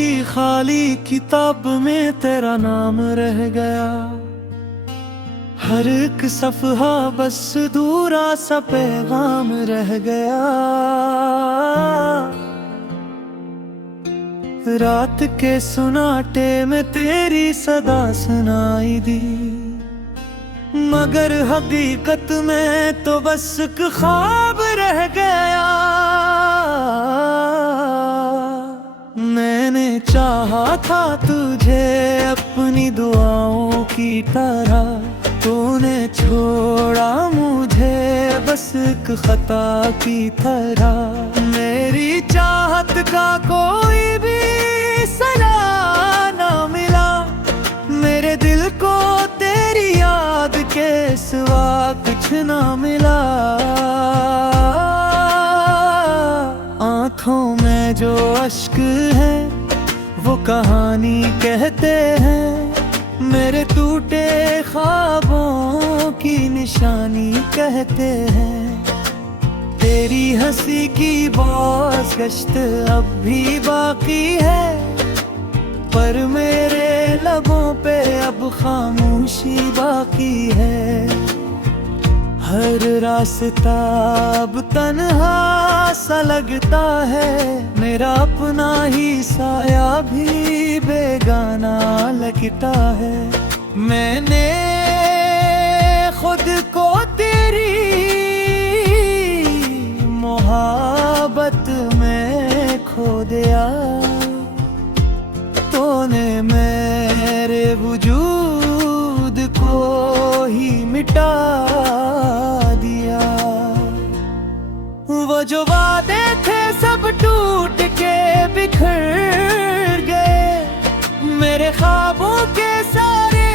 की खाली किताब में तेरा नाम रह गया। हर एक सफ़हा बस दूरा सा पैगाम रह गया। रात के सुनाटे में तेरी सदा सुनाई दी, मगर हकीकत में तो बस एक ख्वाब रह गया। मैंने चाहा था तुझे अपनी दुआओं की तरह, तूने छोड़ा मुझे बस एक खता की तरह। मेरी चाहत का कोई भी सला ना मिला, मेरे दिल को तेरी याद के सिवा कुछ ना मिला। आँखों में जो अश्क है वो कहानी कहते हैं, मेरे टूटे ख्वाबों की निशानी कहते हैं। तेरी हंसी की बहुत गश्त अब भी बाकी है, पर मेरे लबों पे अब खामोशी बाकी है। हर रास्ता अब तन्हा सा लगता है, मेरा अपना ही साया भी बेगाना लगता है। मैंने खुद को तेरी मोहब्बत में खो दिया, तूने मेरे वजूद को ही मिटा दिया। वो जो वादे थे सब टूट के बिखर गए, मेरे ख्वाबों के सारे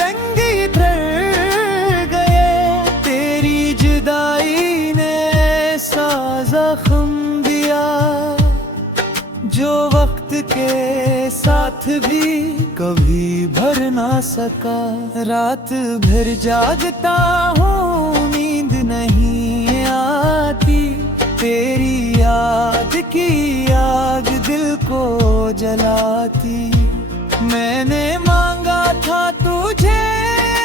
रंग इधर गए। तेरी जुदाई ने सा जख्म दिया जो वक्त के साथ भी कभी भर ना सका। रात भर जागता हूँ, नींद नहीं आती, तेरी याद की आग दिल को जलाती। मैंने मांगा था तुझे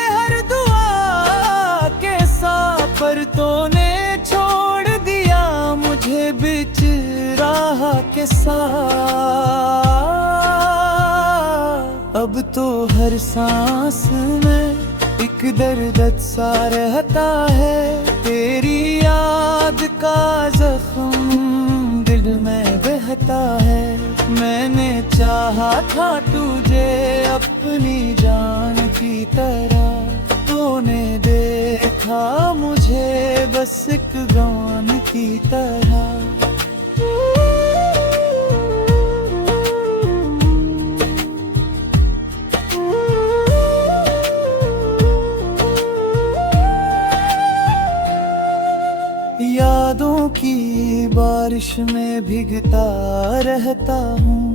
हर दुआ के साथ, पर तूने छोड़ दिया मुझे बिच राह के साथ। अब तो हर सांस में एक दर्द सा रहता है, तेरी याद का जख्म दिल में बहता है। मैंने चाहा था तुझे अपनी जान की तरह, तूने देखा मुझे बस एक गान की तरह। यादों की बारिश में भीगता रहता हूँ,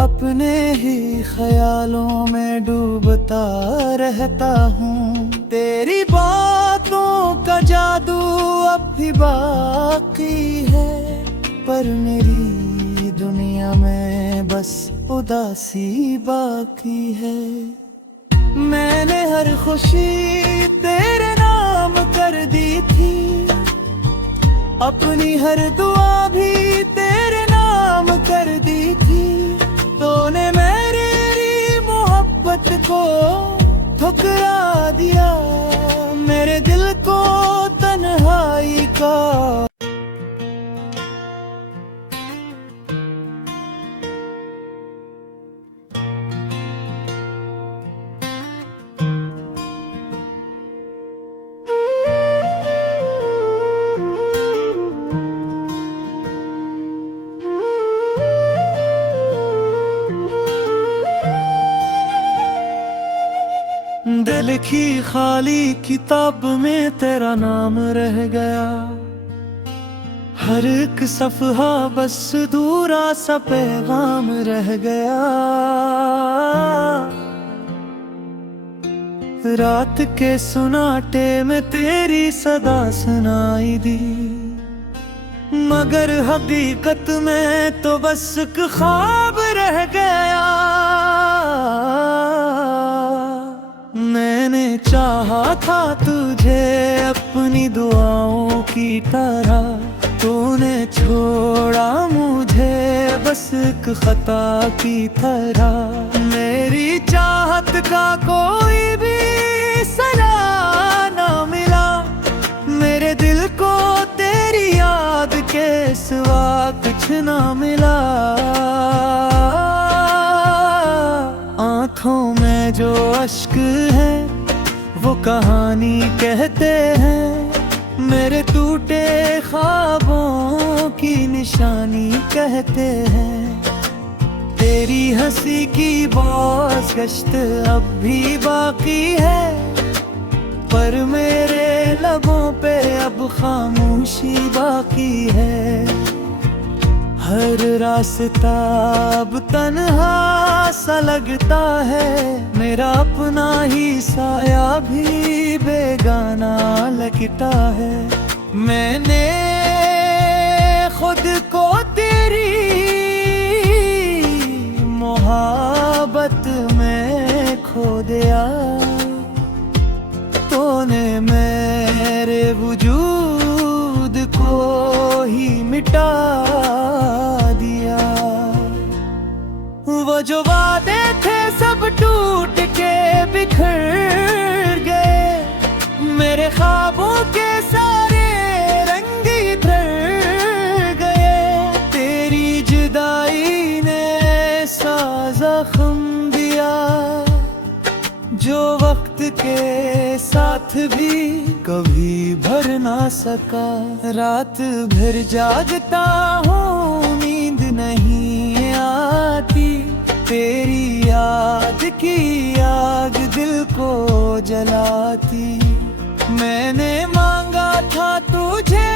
अपने ही ख्यालों में डूबता रहता हूँ। तेरी बातों का जादू अब भी बाकी है, पर मेरी दुनिया में बस उदासी बाकी है। मैंने हर खुशी तेरे नाम कर दी थी, अपनी हर दुआ भी तेरे नाम कर दी थी। तूने मेरी मोहब्बत को ठुकरा दिया, मेरे दिल को तन्हाई का। दिल की खाली किताब में तेरा नाम रह गया। हर एक सफ़हा बस दूरा सा पैगाम रह गया। रात के सुनाटे में तेरी सदा सुनाई दी, मगर हकीकत में तो बस एक ख्वाब रह गया। मैंने चाहा था तुझे अपनी दुआओं की तरह, तूने छोड़ा मुझे बस एक खता की तरह। मेरी चाहत का कोई भी सला ना मिला, मेरे दिल को तेरी याद के सिवा कुछ ना मिला। आँखों में जो अश्क है वो कहानी कहते हैं, मेरे टूटे ख्वाबों की निशानी कहते हैं। तेरी हंसी की बहुत गश्त अब भी बाकी है, पर मेरे लबों पे अब खामोशी बाकी है। हर रास्ता अब तन्हा सा लगता है, मेरा अपना ही साया भी बेगाना लगता है। मैंने खुद को तेरी मोहब्बत में खो दिया, तूने मेरे वजूद को ही मिटा दिया। वो जो वादे थे सब टूट के बिखर गए, मेरे ख्वाबों के सारे रंग इधर गए। तेरी जुदाई ने सा जख्म दिया जो वक्त के साथ भी कभी भर ना सका। रात भर जागता हूँ, नींद नहीं आती, तेरी याद की आग दिल को जलाती। मैंने मांगा था तुझे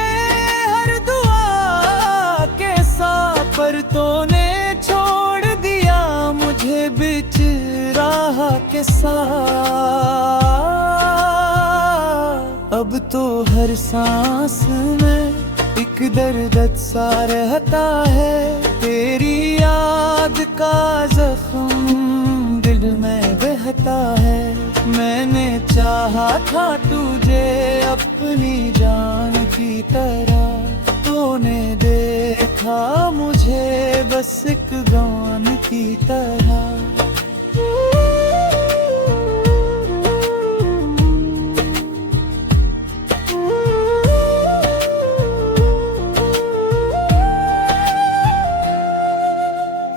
हर दुआ के साथ, पर तूने छोड़ दिया मुझे बिच राह के साथ। अब तो हर सांस में एक दर्द सा रहता है, तेरी याद का जख्म दिल में बहता है। मैंने चाहा था तुझे अपनी जान की तरह, तूने देखा मुझे बस एक गान की तरह।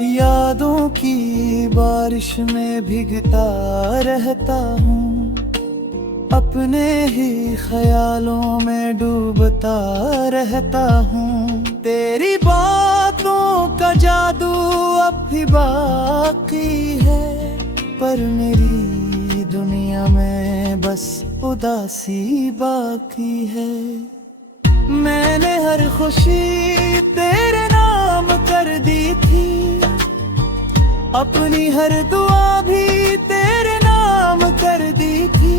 यादों की बारिश में भीगता रहता हूँ, अपने ही ख्यालों में डूबता रहता हूँ। तेरी बातों का जादू अब भी बाकी है, पर मेरी दुनिया में बस उदासी बाकी है। मैंने हर खुशी तेरे नाम कर दी थी, अपनी हर दुआ भी तेरे नाम कर दी थी।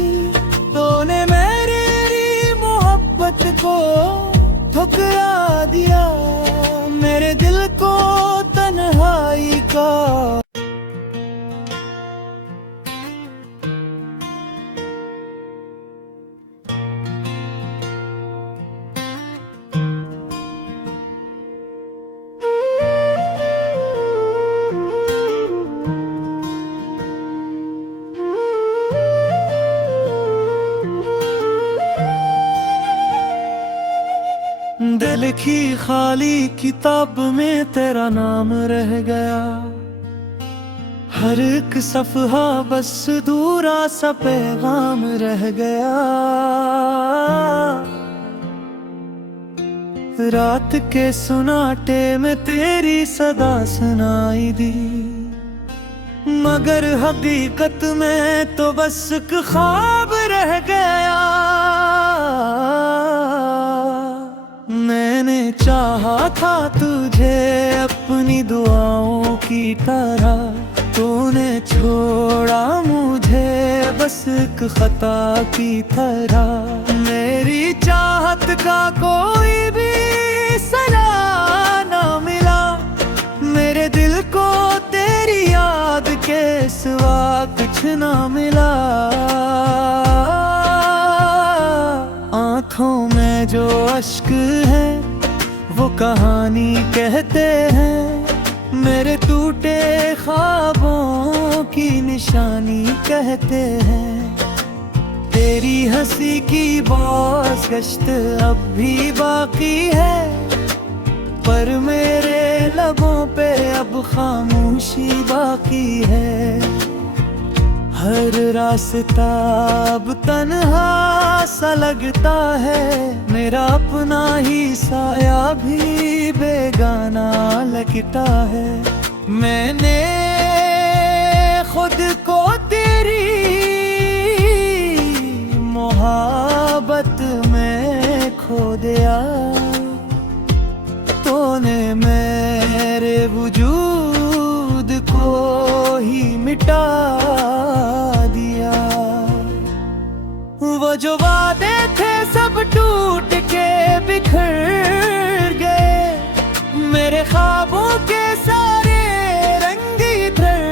तूने मेरी मोहब्बत को ठुकरा दिया, मेरे दिल को तन्हाई का दिल की खाली किताब में तेरा नाम रह गया। हर एक सफ़हा बस दूरा सा पैगाम रह गया। रात के सुनाटे में तेरी सदा सुनाई दी, मगर हकीकत में तो बस एक ख्वाब रह गया। मैंने चाहा था तुझे अपनी दुआओं की तरह, तूने छोड़ा मुझे बस एक खता की तरह। मेरी चाहत का कोई भी सला ना मिला, मेरे दिल को सिवा कुछ ना मिला। आंखों में जो अश्क है वो कहानी कहते हैं, मेरे टूटे ख्वाबों की निशानी कहते हैं। तेरी हंसी की बॉस गश्त अब भी बाकी है, पर मेरे लबों पे अब खामोशी बाकी है। हर रास्ता अब तन्हा सा लगता है, मेरा अपना ही साया भी बेगाना लगता है। मैंने खुद को तेरी मोहब्बत में खो दिया, तूने मेरे वजूद को ही मिटा दिया। वो जो वादे थे सब टूट के बिखर गए, मेरे ख्वाबों के सारे रंग इधर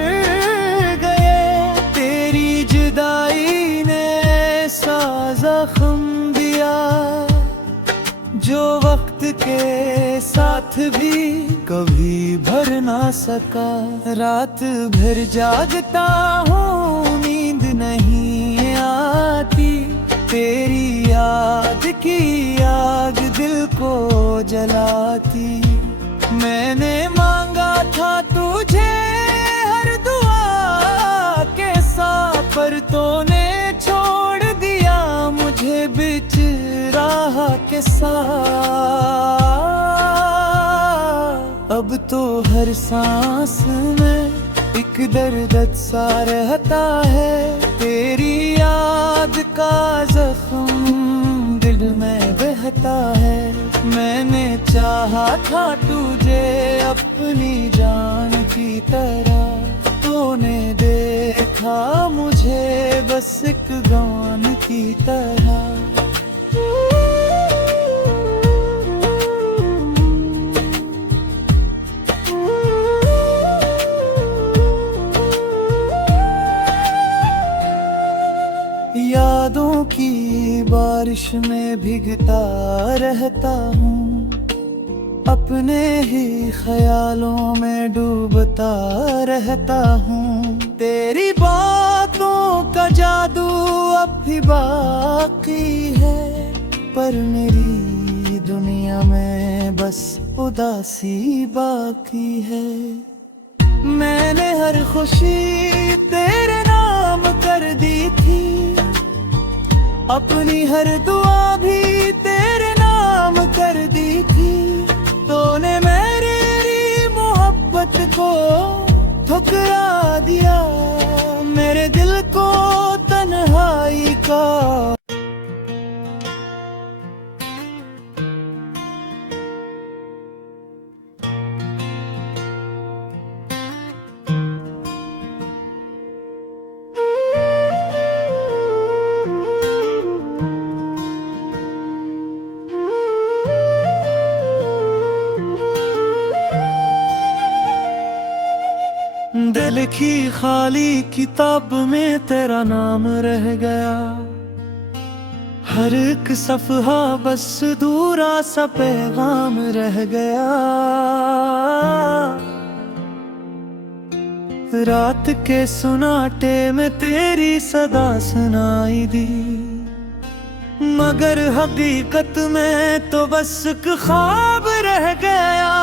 गए। तेरी जुदाई ने सा जख्म दिया जो वक्त के साथ भी कभी भर ना सका। रात भर जागता हूँ, नींद नहीं आती, तेरी याद की आग दिल को जलाती। मैंने मांगा था तुझे हर दुआ के साथ, पर तूने छोड़ दिया मुझे बीच राह के साथ। अब तो हर सांस में एक दर्द सा रहता है, तेरी याद का जख्म दिल में बहता है। मैंने चाहा था तुझे अपनी जान की तरह, तूने देखा मुझे बस एक गान की तरह। यादों की बारिश में भीगता रहता हूँ, अपने ही ख्यालों में डूबता रहता हूँ। तेरी बातों का जादू अब भी बाकी है, पर मेरी दुनिया में बस उदासी बाकी है। मैंने हर खुशी तेरे नाम कर दी थी, अपनी हर दुआ भी तेरे नाम कर दी थी। तूने मेरी मोहब्बत को ठुकरा दिया, मेरे दिल को तन्हाई का। दिल की खाली किताब में तेरा नाम रह गया, हर एक सफ़हा बस दूरा सा पैगाम रह गया। रात के सुनाटे में तेरी सदा सुनाई दी, मगर हकीकत में तो बस एक ख्वाब रह गया।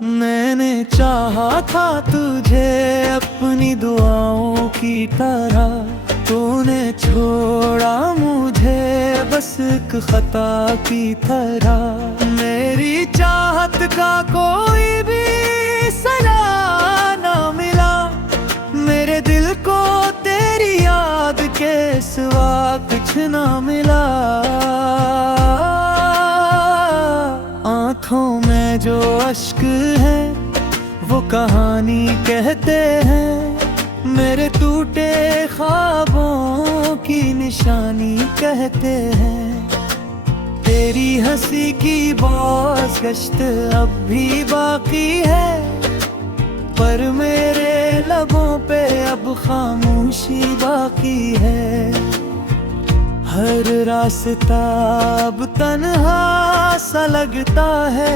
मैंने चाहा था तुझे अपनी दुआओं की तरह, तूने छोड़ा मुझे बस एक खता की तरह। मेरी चाहत का कोई भी सला ना मिला, मेरे दिल को तेरी याद के सिवा कुछ ना मिला। आँखों में जो अश्क है वो कहानी कहते हैं, मेरे टूटे ख्वाबों की निशानी कहते हैं। तेरी हंसी की बॉस गश्त अब भी बाकी है, पर मेरे लबों पे अब खामोशी बाकी है। हर रास्ता अब तन्हा सा लगता है,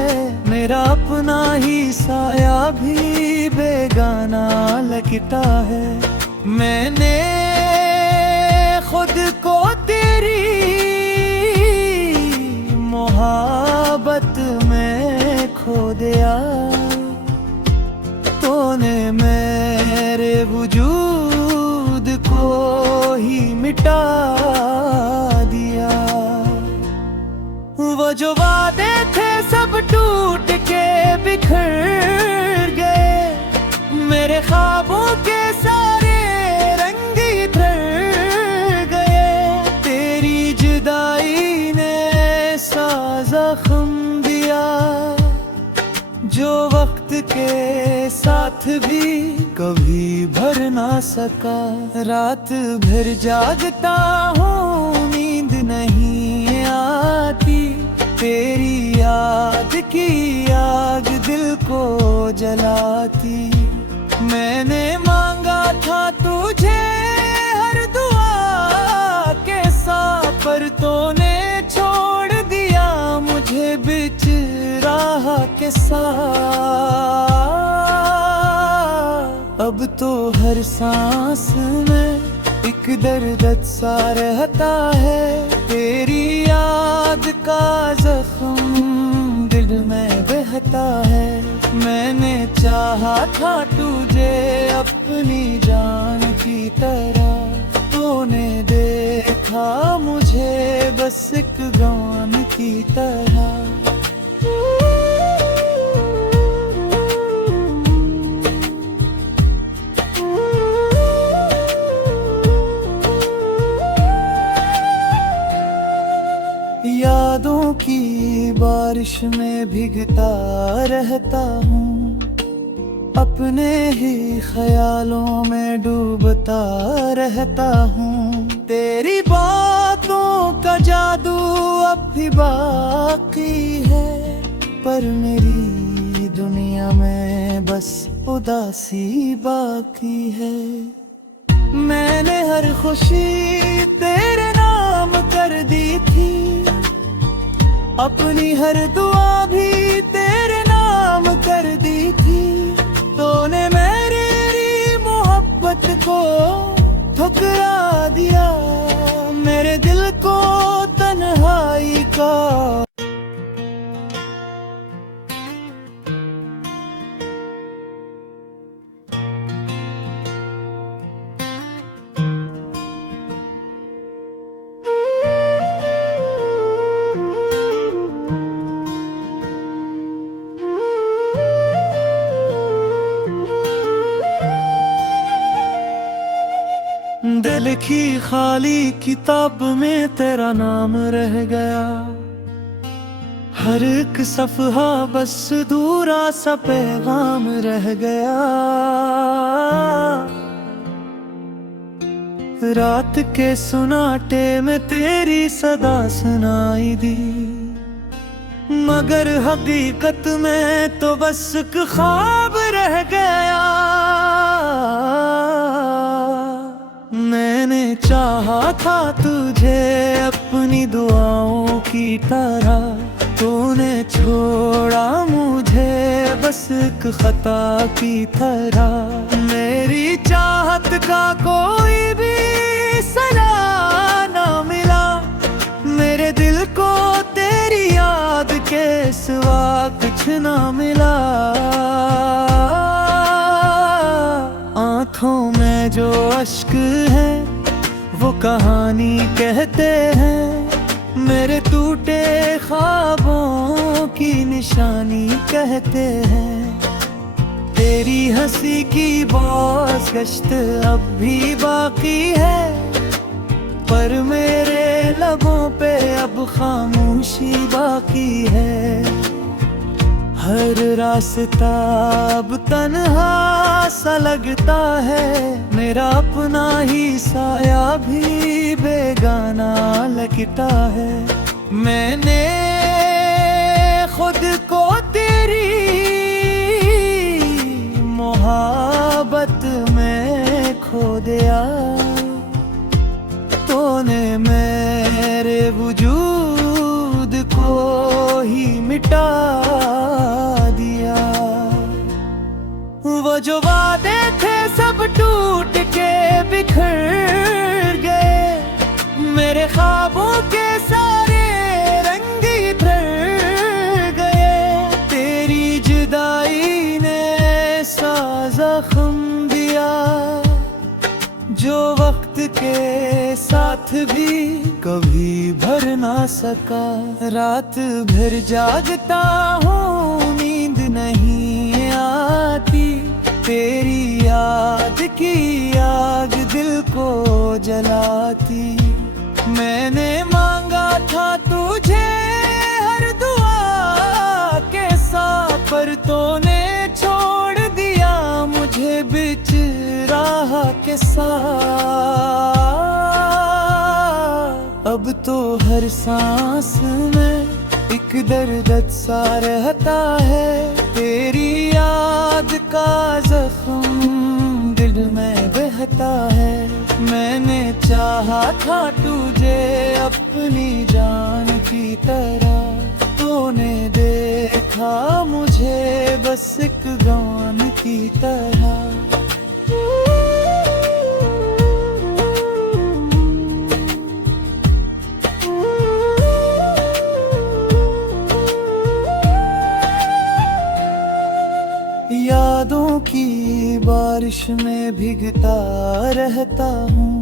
मेरा अपना ही साया भी बेगाना लगता है। मैंने खुद को तेरी मोहब्बत में खो दिया, तूने मेरे वजूद को ही मिटा दिया। वो जो वादे थे सब टूट के बिखर गए, मेरे ख्वाबों के सारे रंग इधर गए। तेरी जुदाई ने सा जख्म दिया जो वक्त के साथ भी कभी भर ना सका। रात भर जागता हूँ, नींद नहीं आती, तेरी याद की आग दिल को जलाती। मैंने मांगा था तुझे हर दुआ के साथ, पर तूने छोड़ दिया मुझे बीच राह के साथ। अब तो हर सांस में एक दर्द सा रहता है, तेरी याद का जख्म दिल में बहता है। मैंने चाहा था तुझे अपनी जान की तरह, तूने देखा मुझे बस एक गान की तरह। यादों की बारिश में भीगता रहता हूँ, अपने ही ख्यालों में डूबता रहता हूँ। तेरी बातों का जादू अब भी बाकी है, पर मेरी दुनिया में बस उदासी बाकी है। मैंने हर खुशी तेरे नाम कर दी थी, अपनी हर दुआ भी तेरे नाम कर दी थी। तूने मेरी मोहब्बत को ठुकरा दिया, मेरे दिल को तन्हाई का। दिल की खाली किताब में तेरा नाम रह गया, हर एक सफ़हा बस दूरा सा पैगाम रह गया। रात के सुनाटे में तेरी सदा सुनाई दी, मगर हकीकत में तो बस एक ख्वाब रह गया। मैंने चाहा था तुझे अपनी दुआओं की तरह, तूने छोड़ा मुझे बस एक खता की तरह। मेरी चाहत का कोई भी सला ना मिला, मेरे दिल को तेरी याद के सिवा कुछ ना मिला। आँखों में जो अश्क है वो कहानी कहते हैं, मेरे टूटे ख्वाबों की निशानी कहते हैं। तेरी हंसी की बॉस गश्त अब भी बाकी है, पर मेरे लबों पे अब खामोशी बाकी है। हर रास्ता अब तन्हा सा लगता है, मेरा अपना ही साया भी बेगाना लगता है। मैंने खुद को तेरी मोहब्बत दिया, तूने मेरे वजूद को ही मिटा दिया। वो जो वादे थे सब टूट के बिखर गए, मेरे ख्वाबों के सारे रंग इधर गए। तेरी जुदाई ने ऐसा जख्म दिया जो वक्त के साथ भी कभी भर ना सका। रात भर जागता हूँ, नींद नहीं आती, तेरी याद की आग दिल को जलाती। मैंने मांगा था तुझे हर दुआ के साथ, पर तूने छोड़ दिया मुझे बीच राह के साथ। अब तो हर सांस में एक दर्द सा रहता है, तेरी याद का जख्म दिल में बहता है। मैंने चाहा था तुझे अपनी जान की तरह, तूने देखा मुझे बस एक गान की तरह। यादों की बारिश में भीगता रहता हूँ,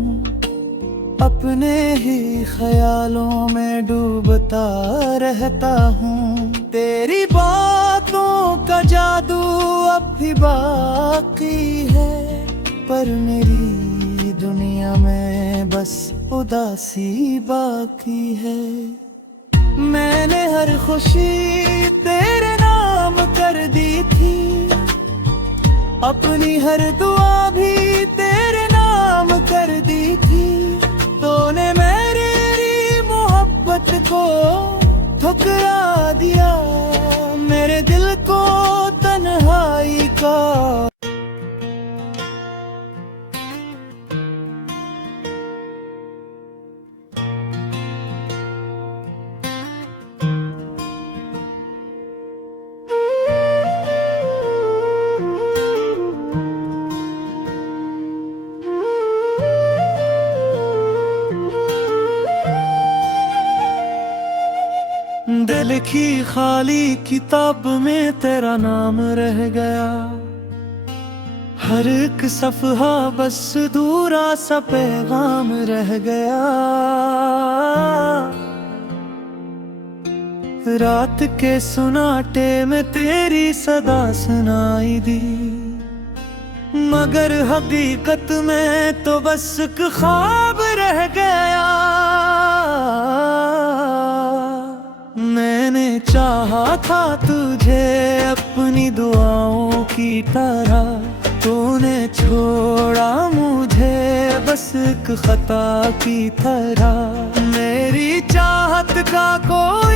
अपने ही ख्यालों में डूबता रहता हूँ। तेरी बातों का जादू अब भी बाकी है, पर मेरी दुनिया में बस उदासी बाकी है। मैंने हर खुशी तेरे नाम कर दी थी, अपनी हर दुआ भी तेरे नाम कर दी थी। तूने मेरी मोहब्बत को ठुकरा दिया, मेरे दिल को तन्हाई का। दिल की खाली किताब में तेरा नाम रह गया, हर एक सफ़हा बस दूरा सा पैगाम रह गया। रात के सुनाटे में तेरी सदा सुनाई दी, मगर हकीकत में तो बस एक ख्वाब रह गया। मैंने चाहा था तुझे अपनी दुआओं की तरह, तूने छोड़ा मुझे बस एक खता की तरह। मेरी चाहत का कोई